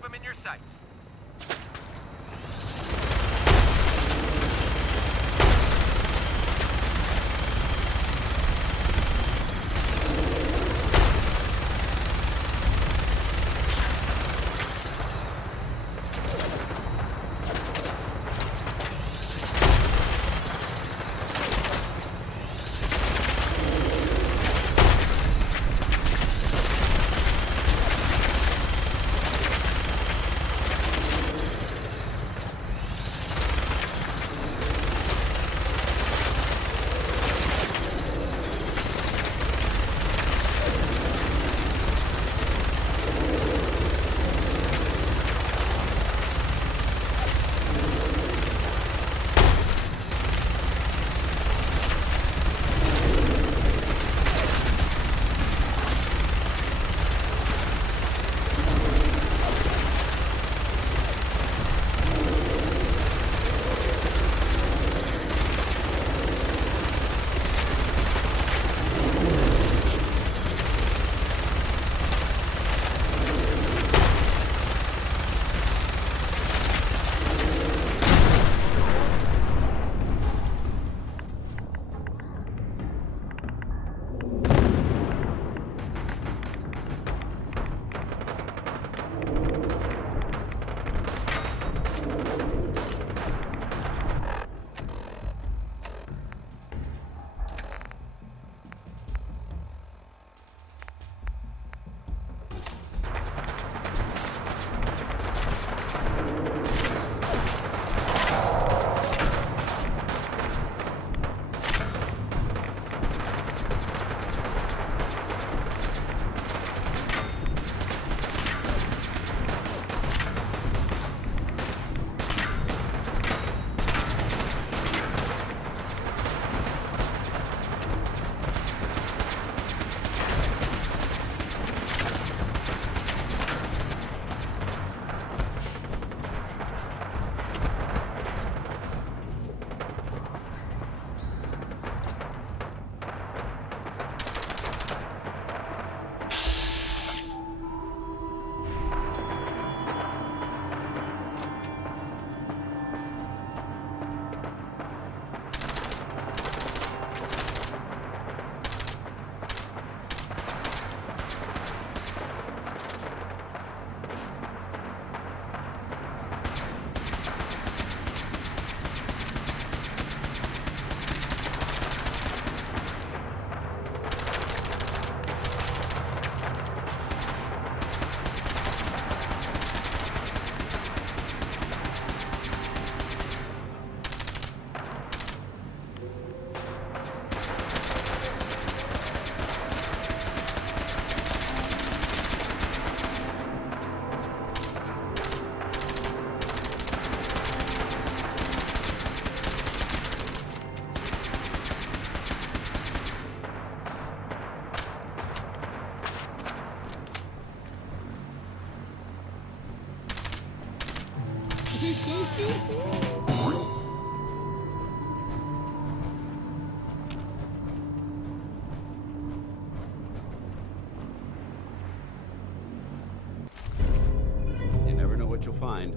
keep them in your sights. You never know what you'll find.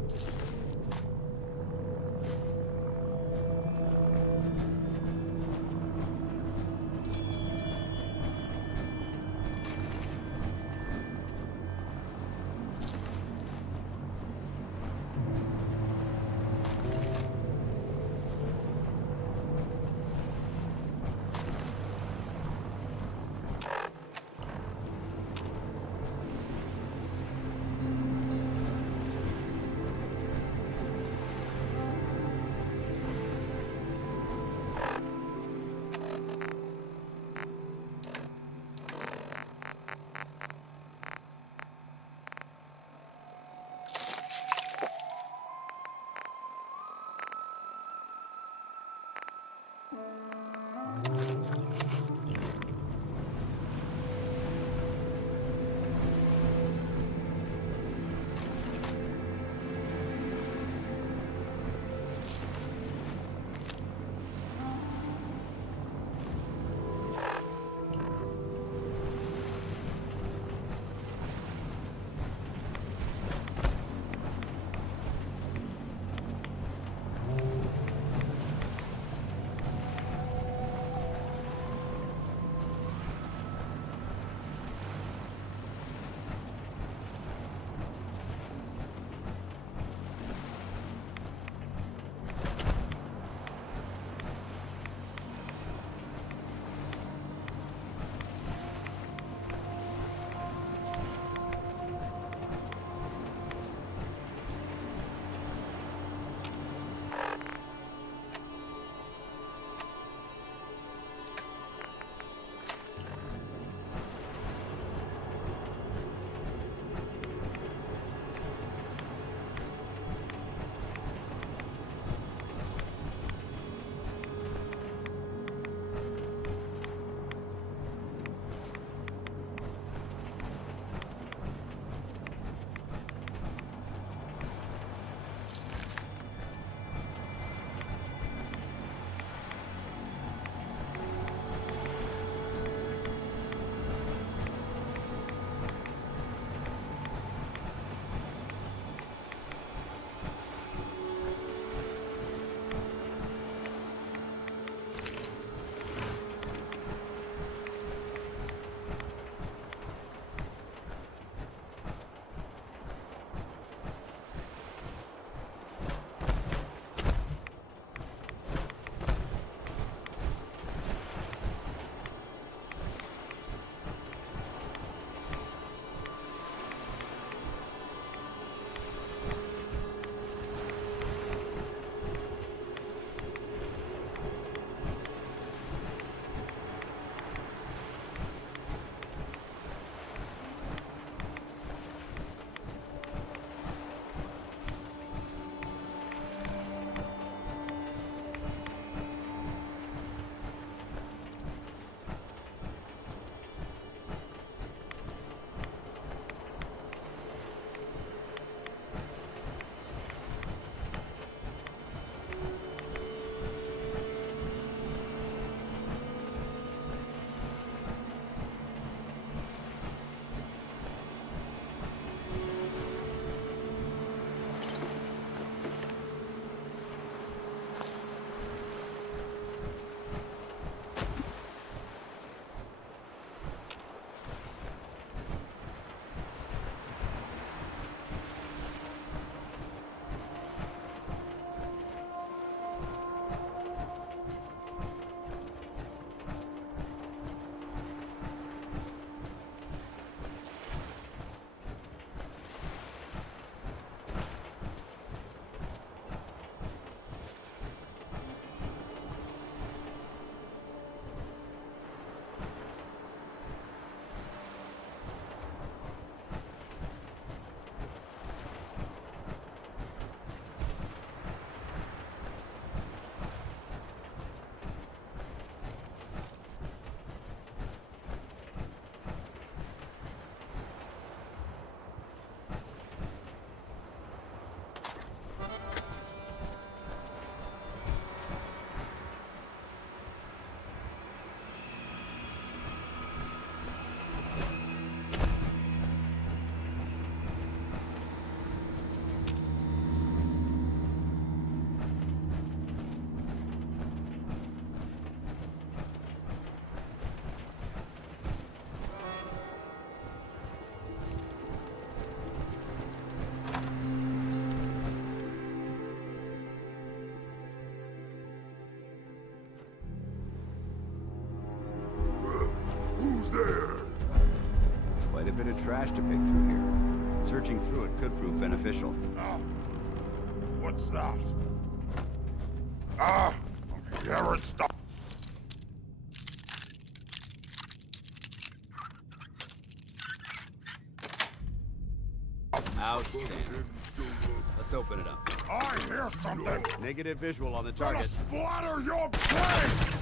a bit of trash to pick through here. Searching through it could prove beneficial. Ah, what's that? Ah, here it's done. Outstanding. Let's open it up. I hear something. Negative visual on the Gonna target. splatter your brain!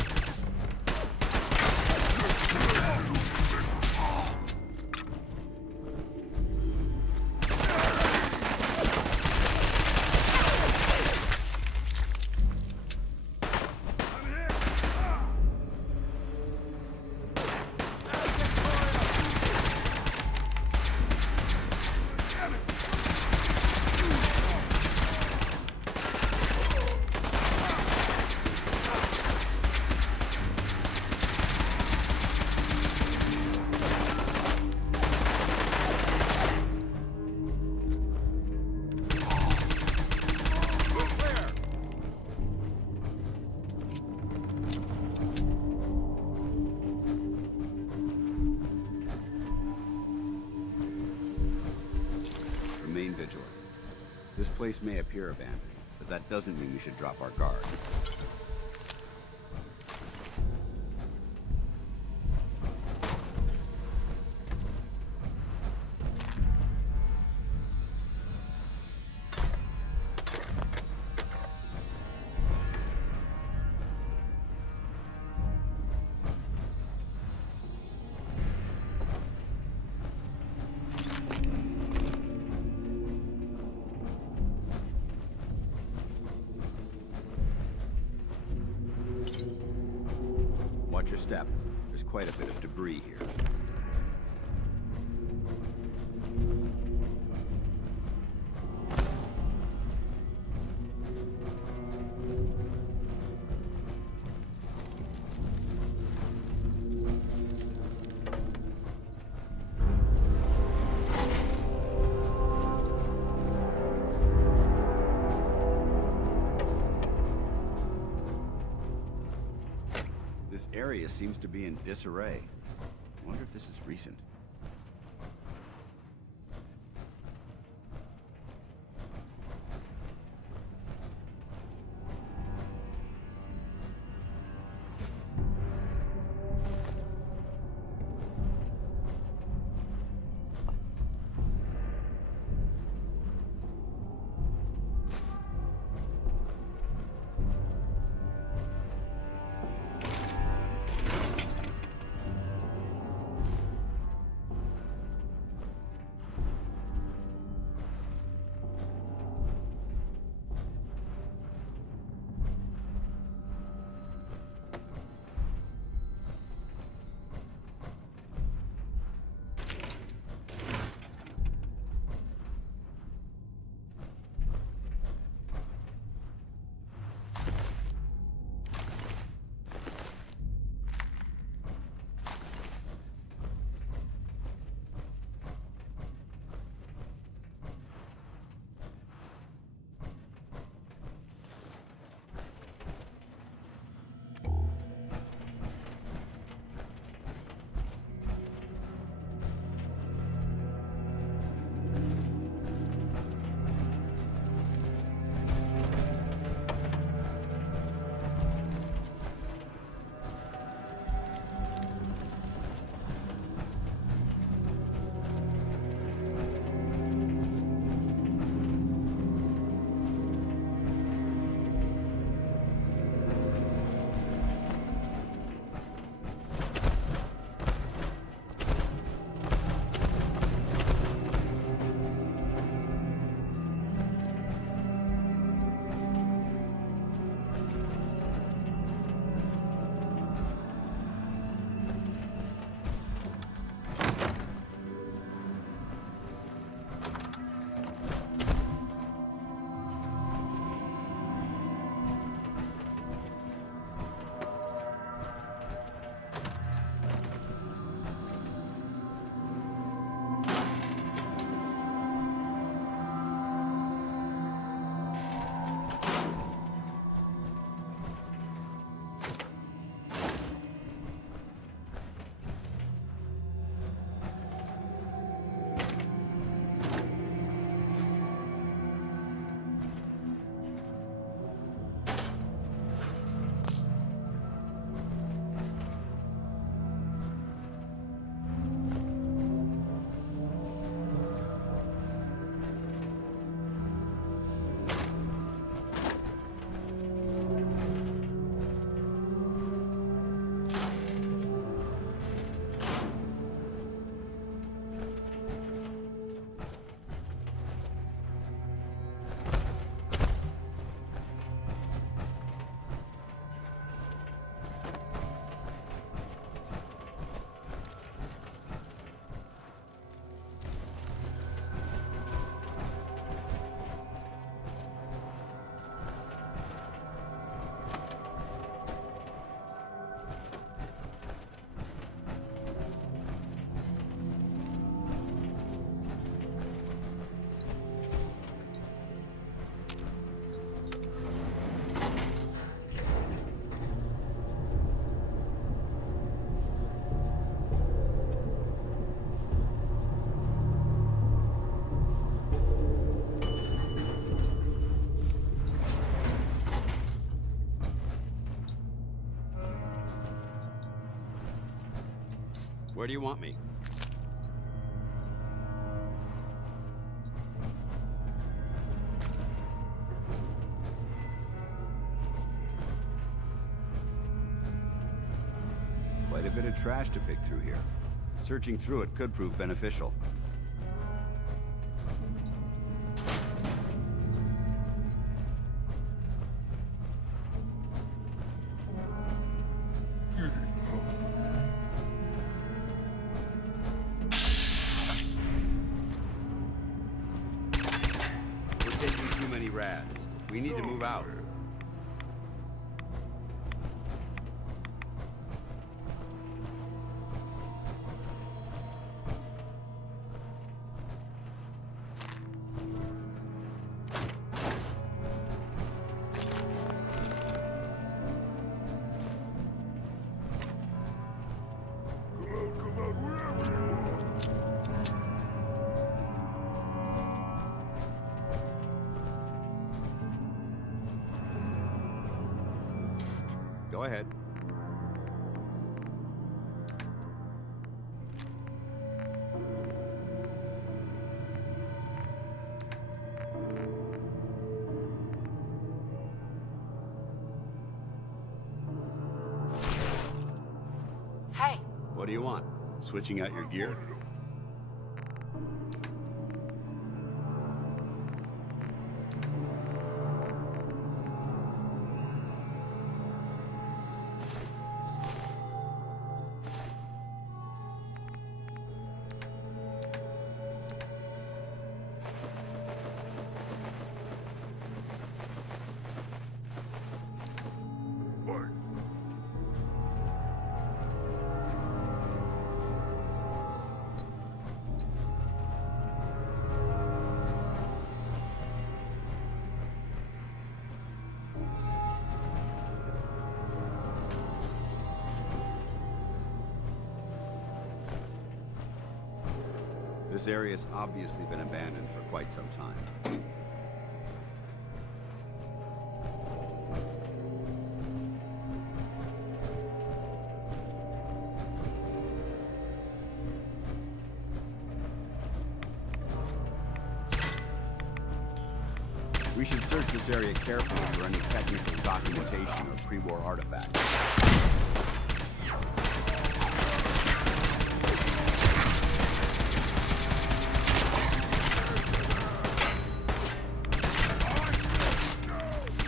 Remain vigilant. This place may appear abandoned, but that doesn't mean we should drop our guard. Watch your step. There's quite a bit of debris here. This area seems to be in disarray. I wonder if this is recent. Where do you want me? Quite a bit of trash to pick through here. Searching through it could prove beneficial. We're taking too many rads. We need to move out. Come out, wherever you are. Psst. Go ahead. Hey, What do you want? Switching out your gear? Wait. This area's obviously been abandoned for quite some time. We should search this area carefully for any technical documentation or pre-war artifacts.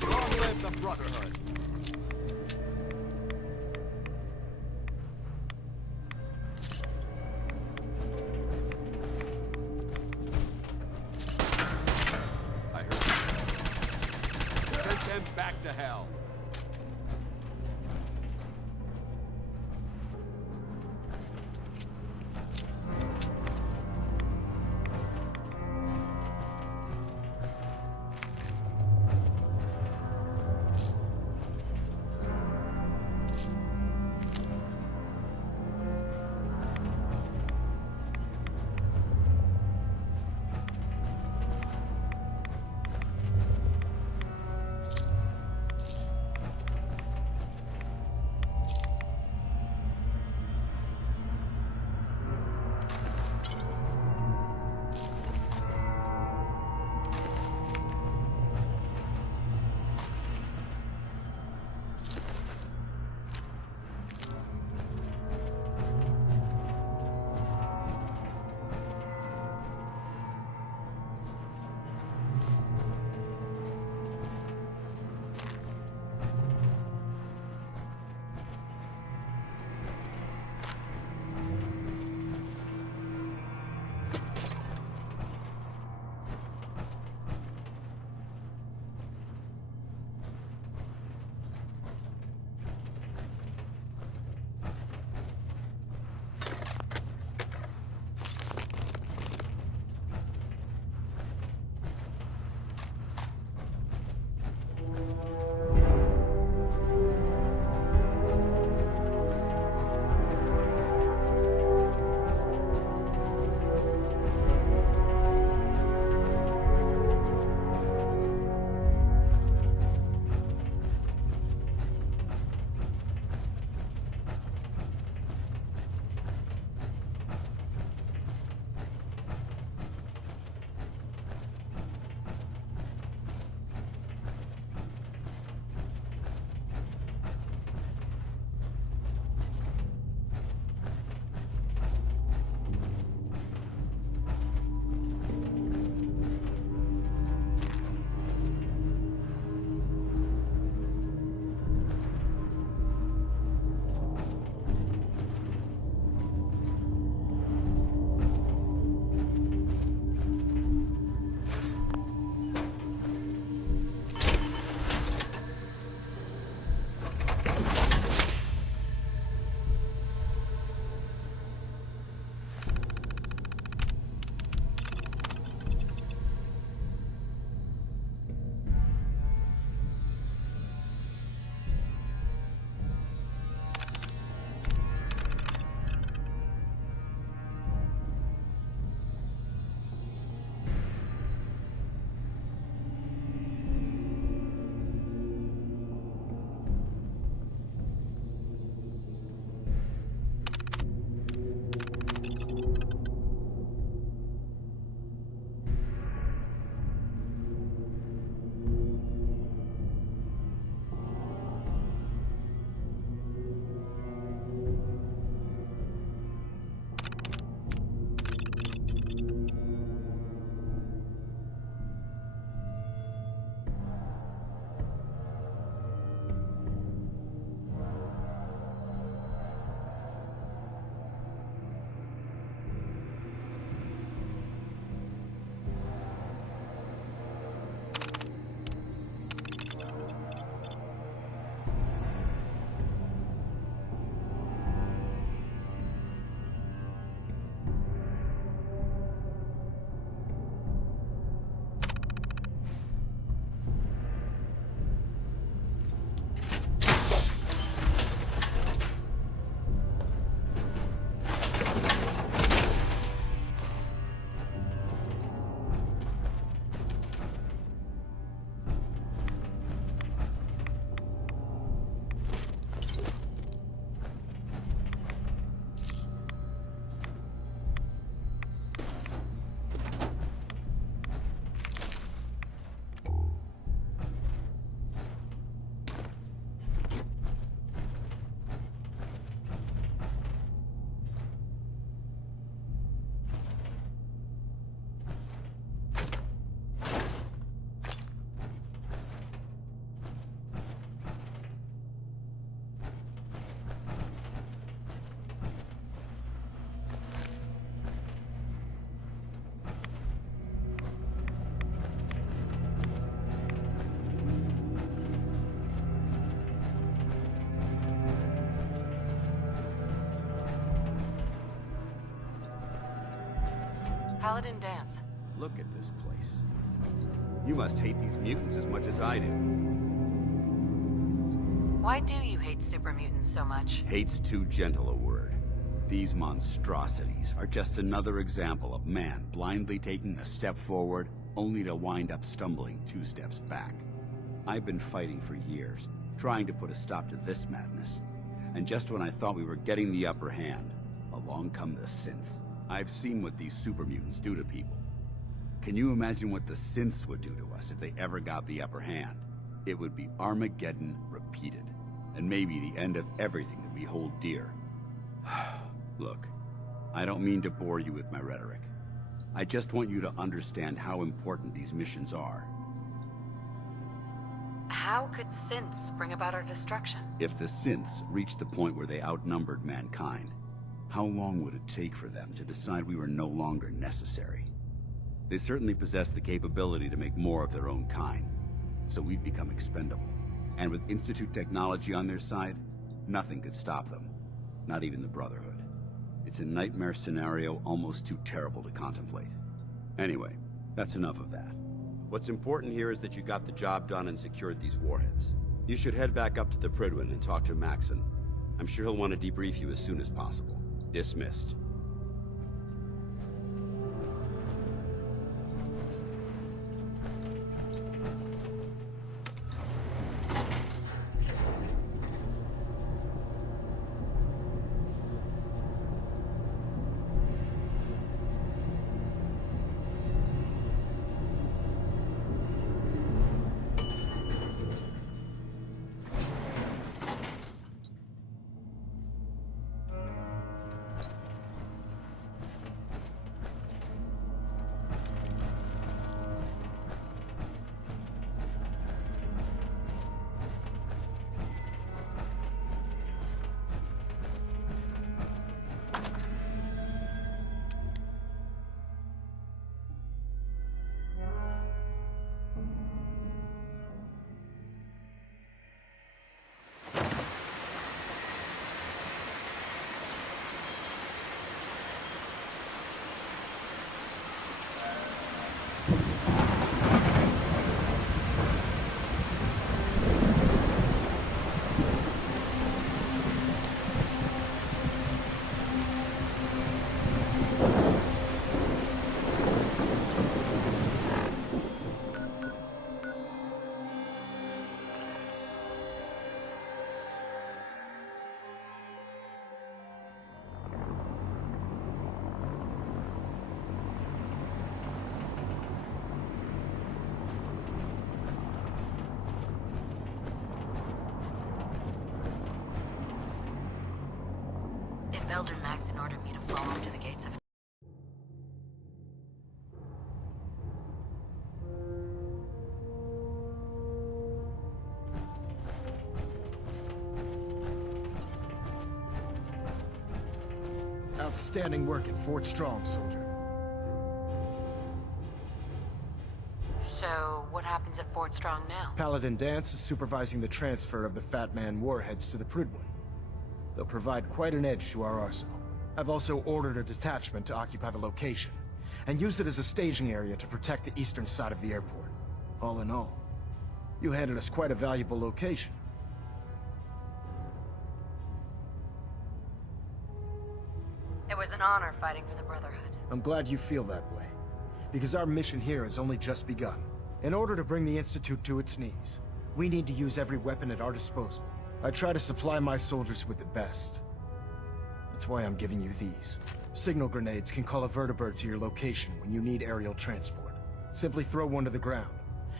Long live the Brotherhood! I heard you. Send them back to hell. Paladin Dance. Look at this place. You must hate these mutants as much as I do. Why do you hate super mutants so much? Hate's too gentle a word. These monstrosities are just another example of man blindly taking a step forward, only to wind up stumbling 2 steps back. I've been fighting for years, trying to put a stop to this madness. And just when I thought we were getting the upper hand, along come the synths. I've seen what these super mutants do to people. Can you imagine what the synths would do to us if they ever got the upper hand? It would be Armageddon repeated, and maybe the end of everything that we hold dear. Look, I don't mean to bore you with my rhetoric. I just want you to understand how important these missions are. How could synths bring about our destruction? If the synths reached the point where they outnumbered mankind, how long would it take for them to decide we were no longer necessary? They certainly possess the capability to make more of their own kind, so we'd become expendable. And with Institute technology on their side, nothing could stop them. Not even the Brotherhood. It's a nightmare scenario almost too terrible to contemplate. Anyway, that's enough of that. What's important here is that you got the job done and secured these warheads. You should head back up to the Prydwen and talk to Maxon. I'm sure he'll want to debrief you as soon as possible. Dismissed. If Elder Maxon ordered me to follow him to the gates of... Outstanding work at Fort Strong, soldier. So, what happens at Fort Strong now? Paladin Dance is supervising the transfer of the Fat Man warheads to the Prydwen. They'll provide quite an edge to our arsenal. I've also ordered a detachment to occupy the location, and use it as a staging area to protect the eastern side of the airport. All in all, you handed us quite a valuable location. It was an honor fighting for the Brotherhood. I'm glad you feel that way, because our mission here has only just begun. In order to bring the Institute to its knees, we need to use every weapon at our disposal. I try to supply my soldiers with the best. That's why I'm giving you these. Signal grenades can call a vertibird to your location when you need aerial transport. Simply throw one to the ground,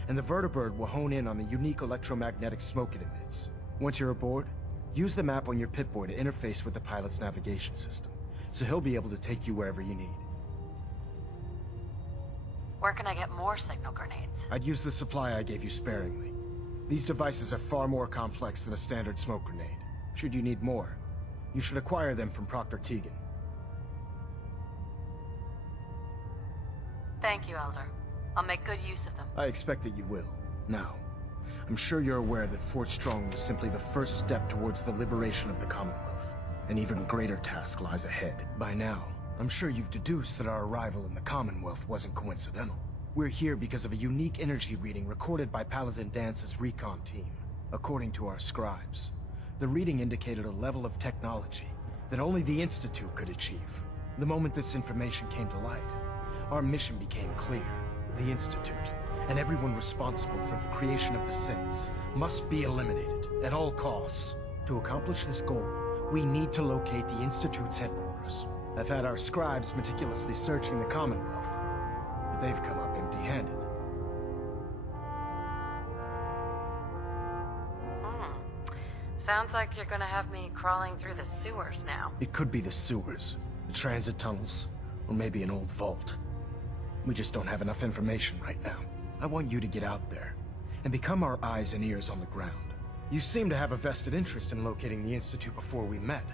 and the vertibird will hone in on the unique electromagnetic smoke it emits. Once you're aboard, use the map on your Pip-Boy to interface with the pilot's navigation system, so he'll be able to take you wherever you need. Where can I get more signal grenades? I'd use the supply I gave you sparingly. These devices are far more complex than a standard smoke grenade. Should you need more, you should acquire them from Proctor Tegan. Thank you, Elder. I'll make good use of them. I expect that you will. Now, I'm sure you're aware that Fort Strong was simply the first step towards the liberation of the Commonwealth. An even greater task lies ahead. By now, I'm sure you've deduced that our arrival in the Commonwealth wasn't coincidental. We're here because of a unique energy reading recorded by Paladin Dance's recon team. According to our scribes, the reading indicated a level of technology that only the Institute could achieve. The moment this information came to light, our mission became clear. The Institute, and everyone responsible for the creation of the synths, must be eliminated at all costs. To accomplish this goal, we need to locate the Institute's headquarters. I've had our scribes meticulously searching the Commonwealth, but they've come up empty-handed. Sounds like you're gonna have me crawling through the sewers now. It could be the sewers, the transit tunnels, or maybe an old vault. We just don't have enough information right now. I want you to get out there and become our eyes and ears on the ground. You seem to have a vested interest in locating the Institute before we met,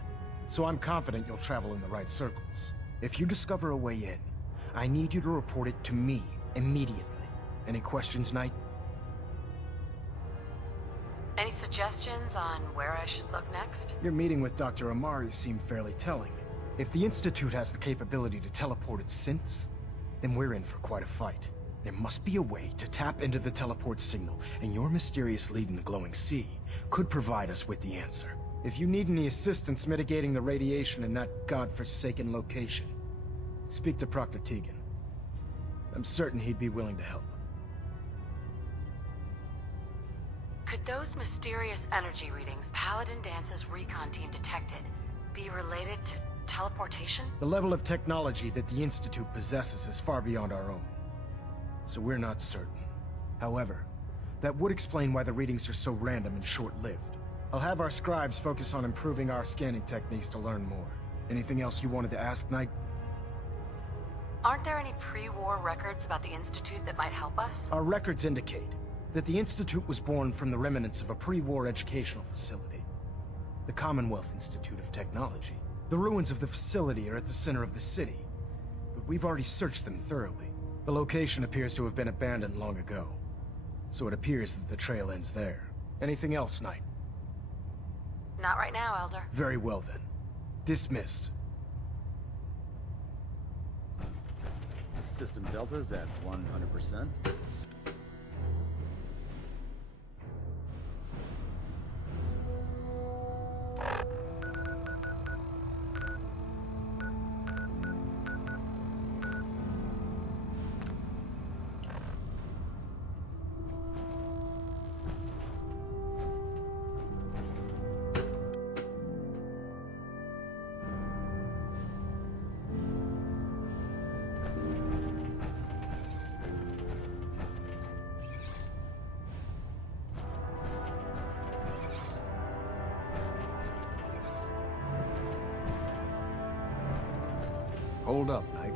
so I'm confident you'll travel in the right circles. If you discover a way in, I need you to report it to me immediately. Any questions, Knight? Any suggestions on where I should look next? Your meeting with Dr. Amari seemed fairly telling. If the Institute has the capability to teleport its synths, then we're in for quite a fight. There must be a way to tap into the teleport signal, and your mysterious lead in the glowing sea could provide us with the answer. If you need any assistance mitigating the radiation in that godforsaken location, speak to Proctor Tegan. I'm certain he'd be willing to help. Could those mysterious energy readings Paladin Dance's recon team detected be related to teleportation? The level of technology that the Institute possesses is far beyond our own, so we're not certain. However, that would explain why the readings are so random and short-lived. I'll have our scribes focus on improving our scanning techniques to learn more. Anything else you wanted to ask, Knight? Aren't there any pre-war records about the Institute that might help us? Our records indicate that the Institute was born from the remnants of a pre-war educational facility, the Commonwealth Institute of Technology. The ruins of the facility are at the center of the city, but we've already searched them thoroughly. The location appears to have been abandoned long ago, so it appears that the trail ends there. Anything else, Knight? Not right now, Elder. Very well then. Dismissed. System Delta's at 100%. Hold up, Knight.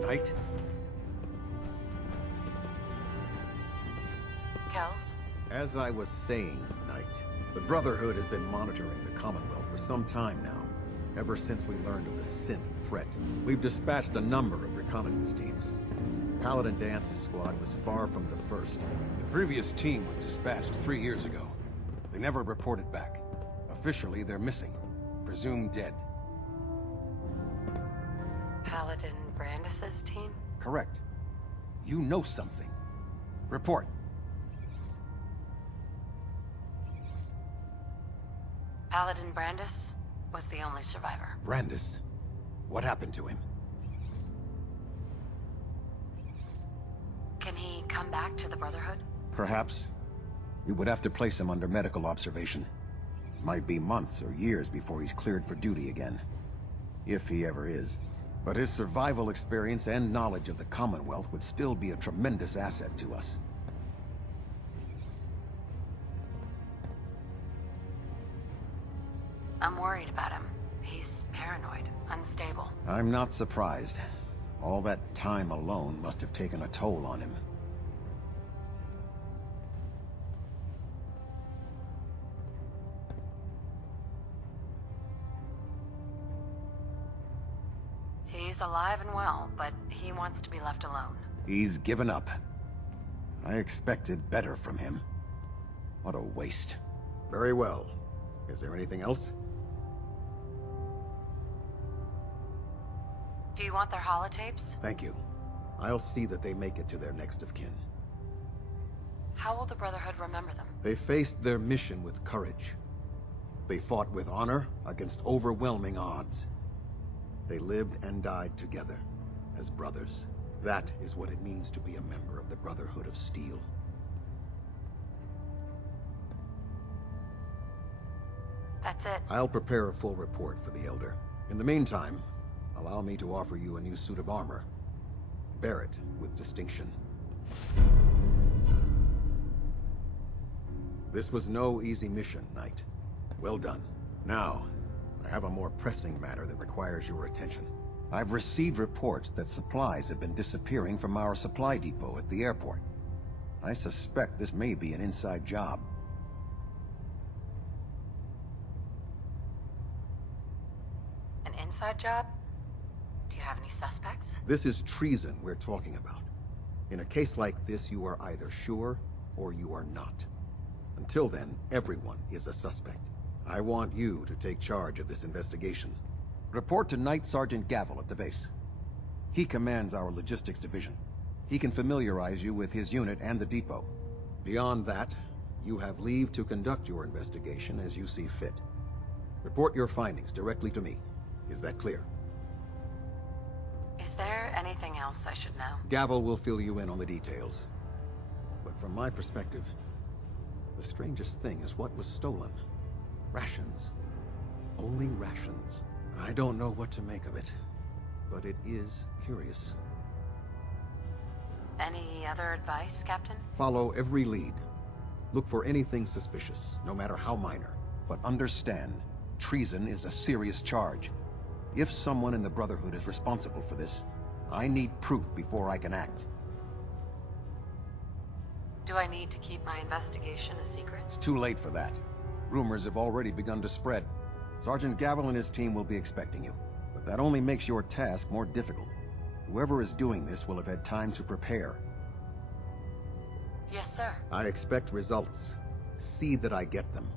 Knight? Kells? As I was saying, Knight, the Brotherhood has been monitoring the Commonwealth for some time now, ever since we learned of the synth threat. We've dispatched a number of reconnaissance teams. Paladin Dance's squad was far from the first. The previous team was dispatched 3 years ago. They never reported back. Officially, they're missing. Presumed dead. Paladin Brandis's team? Correct. You know something. Report. Paladin Brandis was the only survivor. Brandis? What happened to him? Can he come back to the Brotherhood? Perhaps. We would have to place him under medical observation. Might be months or years before he's cleared for duty again. If he ever is. But his survival experience and knowledge of the Commonwealth would still be a tremendous asset to us. I'm worried about him. He's paranoid, unstable. I'm not surprised. All that time alone must have taken a toll on him. He's alive and well, but he wants to be left alone. He's given up. I expected better from him. What a waste. Very well. Is there anything else? Do you want their holotapes? Thank you. I'll see that they make it to their next of kin. How will the Brotherhood remember them? They faced their mission with courage. They fought with honor against overwhelming odds. They lived and died together as brothers. That is what it means to be a member of the Brotherhood of Steel. That's it. I'll prepare a full report for the Elder. In the meantime, allow me to offer you a new suit of armor. Bear it with distinction. This was no easy mission, Knight. Well done. Now, I have a more pressing matter that requires your attention. I've received reports that supplies have been disappearing from our supply depot at the airport. I suspect this may be an inside job. An inside job? Do you have any suspects? This is treason we're talking about. In a case like this, you are either sure or you are not. Until then, everyone is a suspect. I want you to take charge of this investigation. Report to Knight Sergeant Gavel at the base. He commands our logistics division. He can familiarize you with his unit and the depot. Beyond that, you have leave to conduct your investigation as you see fit. Report your findings directly to me. Is that clear? Is there anything else I should know? Gavel will fill you in on the details. But from my perspective, the strangest thing is what was stolen. Rations. Only rations. I don't know what to make of it, but it is curious. Any other advice, Captain? Follow every lead. Look for anything suspicious, no matter how minor. But understand, treason is a serious charge. If someone in the Brotherhood is responsible for this, I need proof before I can act. Do I need to keep my investigation a secret? It's too late for that. Rumors have already begun to spread. Sergeant Gavel and his team will be expecting you. But that only makes your task more difficult. Whoever is doing this will have had time to prepare. Yes, sir. I expect results. See that I get them.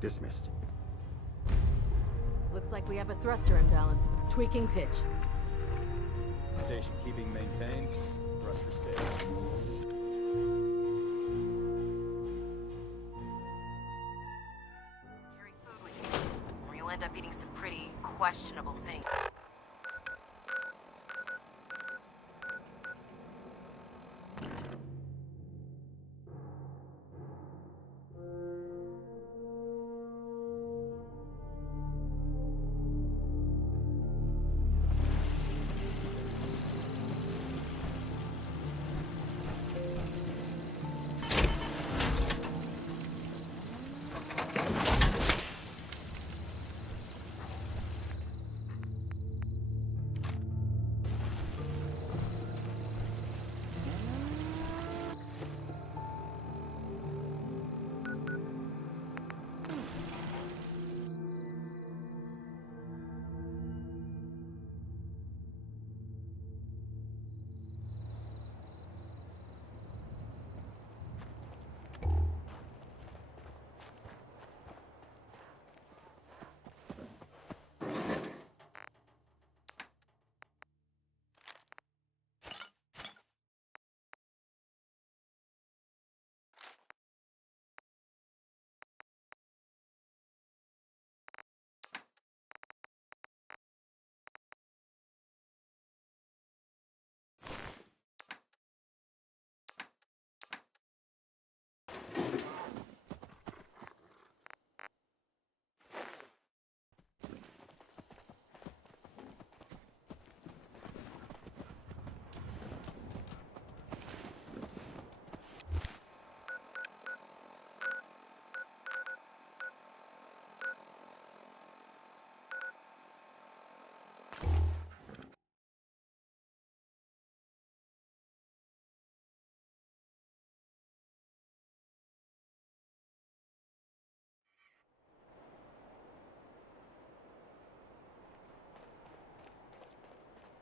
Dismissed. Looks like we have a thruster imbalance. Tweaking pitch. Station keeping maintained. Thruster stable. Carry food with you, or you'll end up eating some pretty questionable things.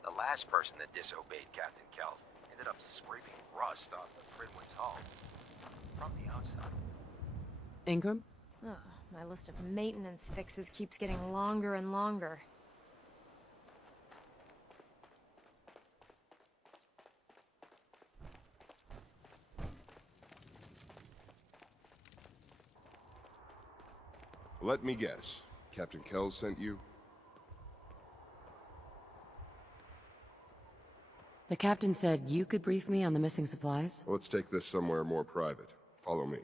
The last person that disobeyed Captain Kells ended up scraping rust off the Pridwin's hull from the outside. Ingram? Oh, my list of maintenance fixes keeps getting longer and longer. Let me guess. Captain Kells sent you? The captain said you could brief me on the missing supplies? Let's take this somewhere more private. Follow me.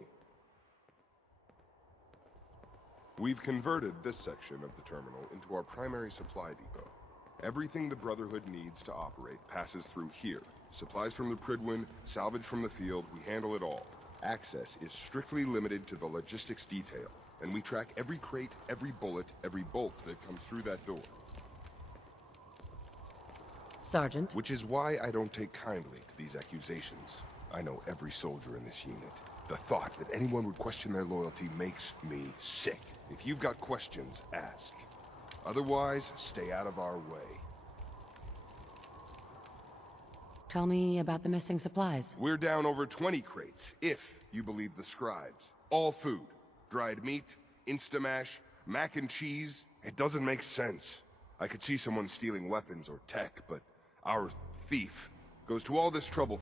We've converted this section of the terminal into our primary supply depot. Everything the Brotherhood needs to operate passes through here. Supplies from the Prydwen, salvage from the field, we handle it all. Access is strictly limited to the logistics detail, and we track every crate, every bullet, every bolt that comes through that door. Sergeant. Which is why I don't take kindly to these accusations. I know every soldier in this unit. The thought that anyone would question their loyalty makes me sick. If you've got questions, ask. Otherwise, stay out of our way. Tell me about the missing supplies. We're down over 20 crates, if you believe the scribes. All food. Dried meat, Instamash, mac and cheese. It doesn't make sense. I could see someone stealing weapons or tech, but our thief goes to all this trouble